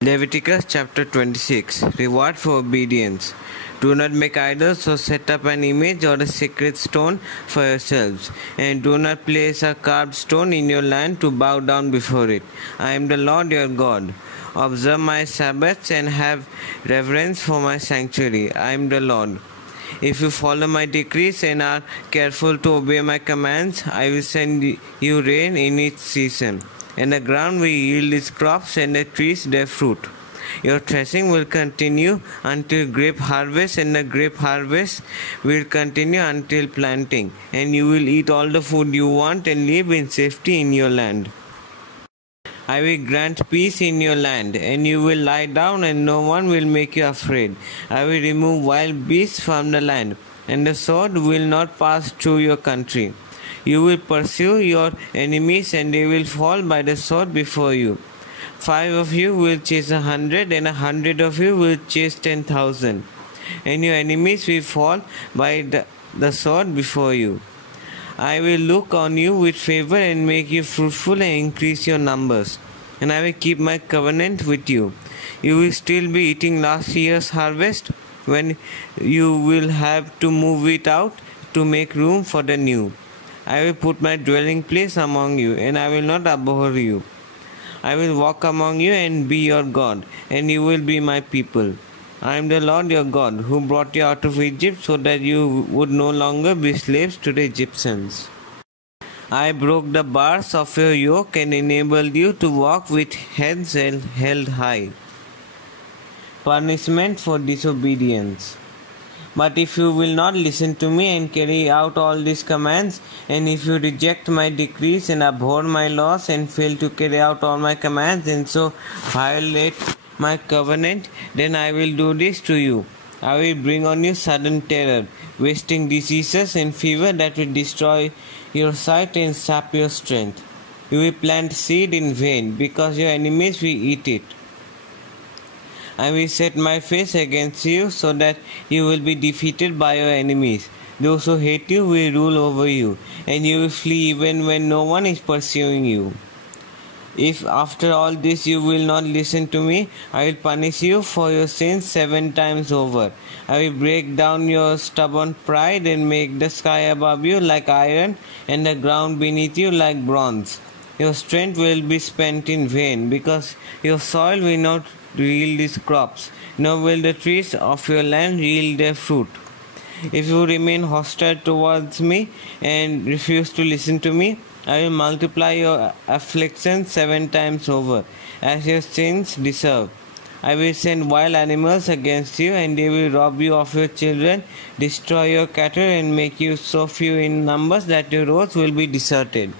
Leviticus Chapter 26 Reward for Obedience. Do not make idols or set up an image or a sacred stone for yourselves, and do not place a carved stone in your land to bow down before it. I am the Lord your God. Observe my Sabbaths and have reverence for my sanctuary. I am the Lord. If you follow my decrees and are careful to obey my commands, I will send you rain in its season, and the ground will yield its crops and the trees their fruit. Your threshing will continue until grape harvest, and the grape harvest will continue until planting, and you will eat all the food you want and live in safety in your land. I will grant peace in your land, and you will lie down, and no one will make you afraid. I will remove wild beasts from the land, and the sword will not pass through your country. You will pursue your enemies, and they will fall by the sword before you. 5 of you will chase 100, and 100 of you will chase 10,000. And your enemies will fall by the sword before you. I will look on you with favor and make you fruitful and increase your numbers. And I will keep my covenant with you. You will still be eating last year's harvest when you will have to move it out to make room for the new. I will put my dwelling place among you, and I will not abhor you. I will walk among you and be your God, and you will be my people. I am the Lord your God, who brought you out of Egypt so that you would no longer be slaves to the Egyptians. I broke the bars of your yoke and enabled you to walk with heads held high. Punishment for disobedience. But if you will not listen to me and carry out all these commands, and if you reject my decrees and abhor my laws and fail to carry out all my commands and so violate my covenant, then I will do this to you. I will bring on you sudden terror, wasting diseases and fever that will destroy your sight and sap your strength. You will plant seed in vain, because your enemies will eat it. I will set my face against you so that you will be defeated by your enemies. Those who hate you will rule over you, and you will flee even when no one is pursuing you. If after all this you will not listen to me, I will punish you for your sins 7 times over. I will break down your stubborn pride and make the sky above you like iron and the ground beneath you like bronze. Your strength will be spent in vain, because your soil will not yield its crops, nor will the trees of your land yield their fruit. If you remain hostile towards me and refuse to listen to me, I will multiply your afflictions 7 times over, as your sins deserve. I will send wild animals against you, and they will rob you of your children, destroy your cattle, and make you so few in numbers that your roads will be deserted.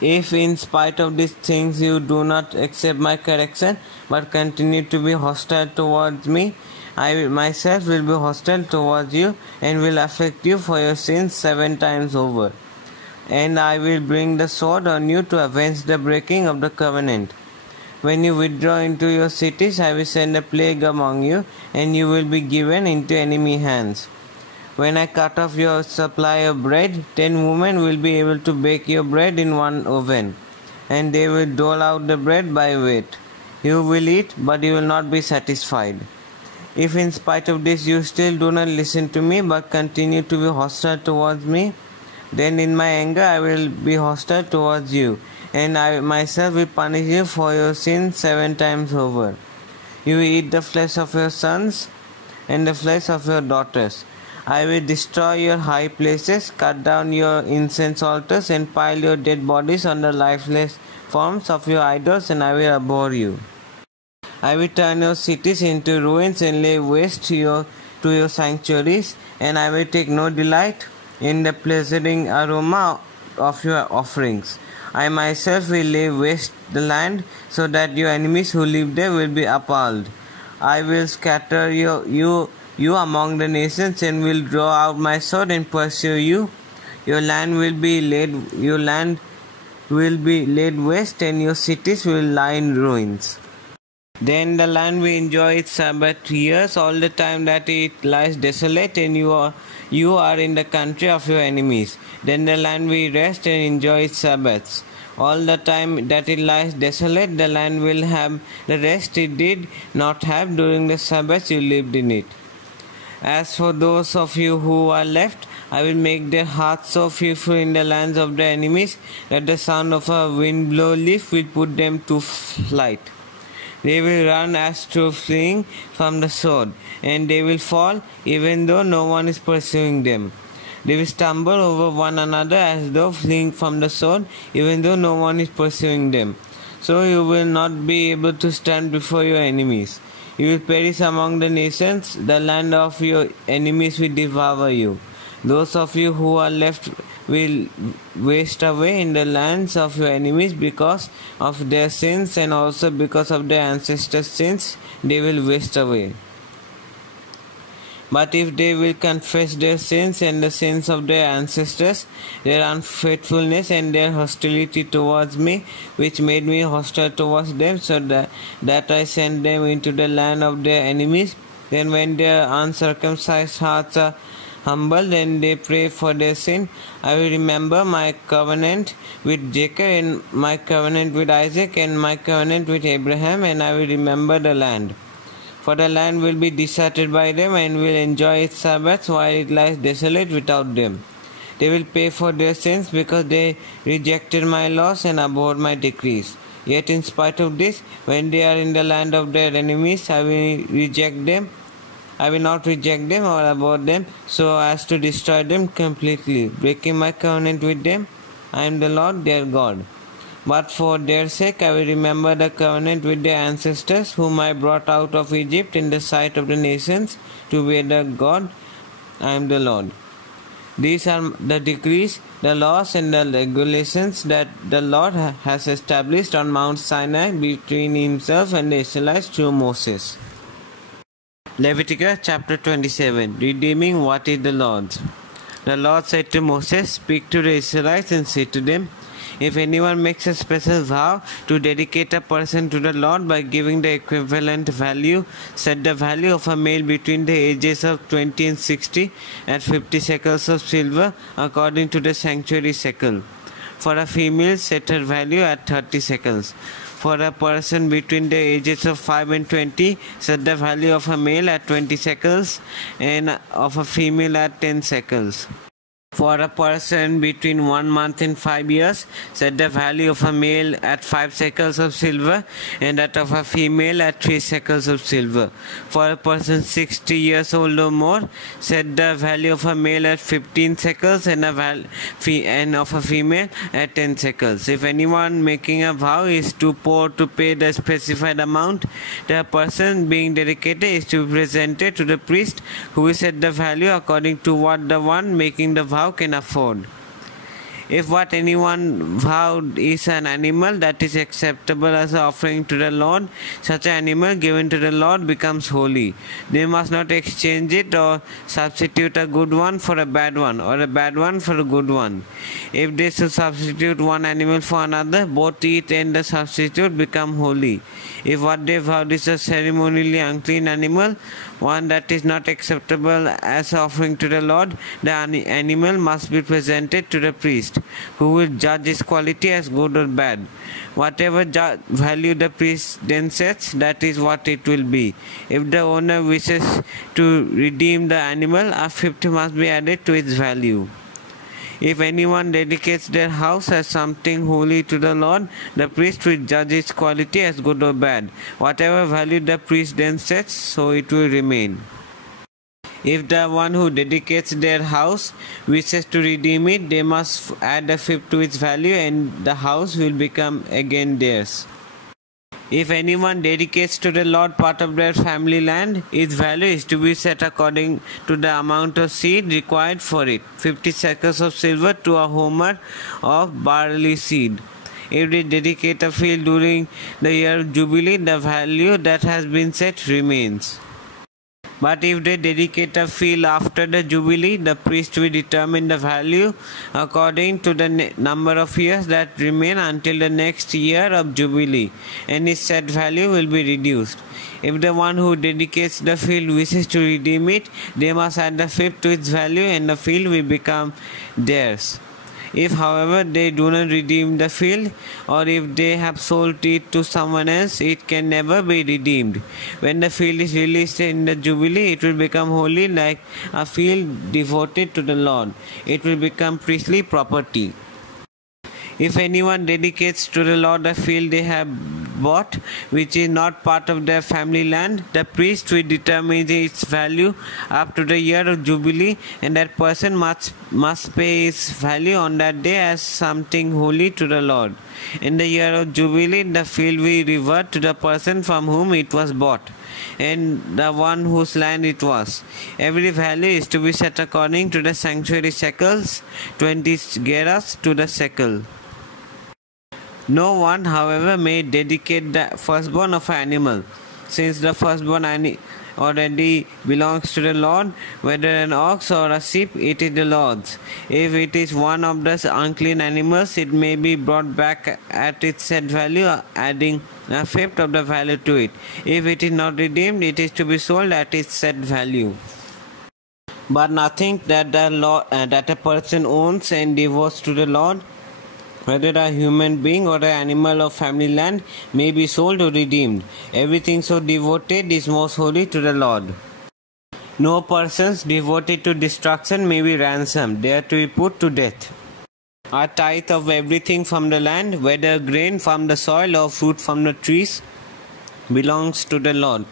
If in spite of these things you do not accept my correction, but continue to be hostile towards me, I myself will be hostile towards you, and will afflict you for your sins 7 times over. And I will bring the sword on you to avenge the breaking of the covenant. When you withdraw into your cities, I will send a plague among you, and you will be given into enemy hands. When I cut off your supply of bread, 10 women will be able to bake your bread in one oven, and they will dole out the bread by weight. You will eat, but you will not be satisfied. If in spite of this you still do not listen to me, but continue to be hostile towards me, then in my anger I will be hostile towards you, and I myself will punish you for your sins 7 times over. You will eat the flesh of your sons and the flesh of your daughters. I will destroy your high places, cut down your incense altars, and pile your dead bodies on the lifeless forms of your idols, and I will abhor you. I will turn your cities into ruins and lay waste to your sanctuaries, and I will take no delight in the pleasing aroma of your offerings. I myself will lay waste the land, so that your enemies who live there will be appalled. I will scatter you among the nations, and will draw out my sword and pursue you. Your land will be laid waste, and your cities will lie in ruins. Then the land will enjoy its Sabbath years all the time that it lies desolate, and you are in the country of your enemies. Then the land will rest and enjoy its Sabbaths. All the time that it lies desolate, the land will have the rest it did not have during the Sabbath you lived in it. As for those of you who are left, I will make their hearts so fearful in the lands of their enemies that the sound of a wind-blown leaf will put them to flight. They will run as through fleeing from the sword, and they will fall even though no one is pursuing them. They will stumble over one another as though fleeing from the sword, even though no one is pursuing them. So you will not be able to stand before your enemies. You will perish among the nations, the land of your enemies will devour you. Those of you who are left will waste away in the lands of your enemies because of their sins, and also because of their ancestors' sins, they will waste away. But if they will confess their sins and the sins of their ancestors, their unfaithfulness and their hostility towards me, which made me hostile towards them, so that I sent them into the land of their enemies, then when their uncircumcised hearts are humbled and they pray for their sin, I will remember my covenant with Jacob and my covenant with Isaac and my covenant with Abraham, and I will remember the land. For the land will be deserted by them and will enjoy its Sabbaths while it lies desolate without them. They will pay for their sins because they rejected my laws and abhorred my decrees. Yet in spite of this, when they are in the land of their enemies, I will not reject them or abhor them so as to destroy them completely, breaking my covenant with them. I am the Lord their God. But for their sake I will remember the covenant with their ancestors, whom I brought out of Egypt in the sight of the nations, to be their God. I am the Lord. These are the decrees, the laws and the regulations that the Lord has established on Mount Sinai between himself and the Israelites through Moses. Leviticus Chapter 27. Redeeming what is the Lord's. The Lord said to Moses, "Speak to the Israelites and say to them, if anyone makes a special vow to dedicate a person to the Lord by giving the equivalent value, set the value of a male between the ages of 20 and 60 at 50 shekels of silver according to the sanctuary shekel. For a female, set her value at 30 shekels. For a person between the ages of 5 and 20, set the value of a male at 20 shekels and of a female at 10 shekels. For a person between 1 month and 5 years, set the value of a male at 5 shekels of silver and that of a female at 3 shekels of silver. For a person 60 years old or more, set the value of a male at 15 shekels and of a female at 10 shekels. If anyone making a vow is too poor to pay the specified amount, the person being dedicated is to be presented to the priest, who will set the value according to what the one making the vow can afford. If what anyone vowed is an animal that is acceptable as an offering to the Lord, such an animal given to the Lord becomes holy. They must not exchange it or substitute a good one for a bad one, or a bad one for a good one. If they should substitute one animal for another, both it and the substitute become holy. If what they vowed is a ceremonially unclean animal, one that is not acceptable as an offering to the Lord, the animal must be presented to the priest, who will judge its quality as good or bad. Whatever value the priest then sets, that is what it will be. If the owner wishes to redeem the animal, a fifth must be added to its value. If anyone dedicates their house as something holy to the Lord, the priest will judge its quality as good or bad. Whatever value the priest then sets, so it will remain. If the one who dedicates their house wishes to redeem it, they must add a fifth to its value, and the house will become again theirs. If anyone dedicates to the Lord part of their family land, its value is to be set according to the amount of seed required for it, 50 shekels of silver to a homer of barley seed. If they dedicate a field during the year of Jubilee, the value that has been set remains. But if they dedicate a field after the Jubilee, the priest will determine the value according to the number of years that remain until the next year of Jubilee, and its set value will be reduced. If the one who dedicates the field wishes to redeem it, they must add the fifth to its value, and the field will become theirs. If, however, they do not redeem the field, or if they have sold it to someone else, it can never be redeemed. When the field is released in the Jubilee, it will become holy like a field devoted to the Lord. It will become priestly property. If anyone dedicates to the Lord a field they have bought, which is not part of their family land, the priest will determine its value up to the year of Jubilee, and that person must pay its value on that day as something holy to the Lord. In the year of Jubilee, the field will revert to the person from whom it was bought, and the one whose land it was. Every value is to be set according to the sanctuary shekels, 20 gerahs to the shekel. No one, however, may dedicate the firstborn of an animal, since the firstborn already belongs to the Lord. Whether an ox or a sheep, it is the Lord's. If it is one of the unclean animals, it may be brought back at its set value, adding a fifth of the value to it. If it is not redeemed, it is to be sold at its set value. But nothing that a person owns and devotes to the Lord, whether a human being or an animal of family land, may be sold or redeemed. Everything so devoted is most holy to the Lord. No persons devoted to destruction may be ransomed. They are to be put to death. A tithe of everything from the land, whether grain from the soil or fruit from the trees, belongs to the Lord.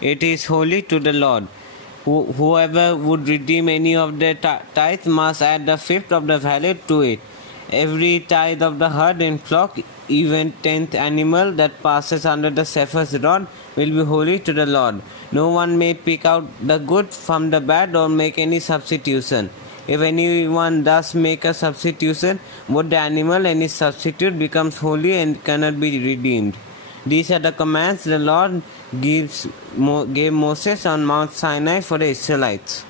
It is holy to the Lord. Whoever would redeem any of the tithe must add the fifth of the value to it. Every tithe of the herd and flock, even 10th animal that passes under the shepherd's rod, will be holy to the Lord. No one may pick out the good from the bad or make any substitution. If anyone does make a substitution, both the animal and its substitute becomes holy and cannot be redeemed. These are the commands the Lord gave Moses on Mount Sinai for the Israelites.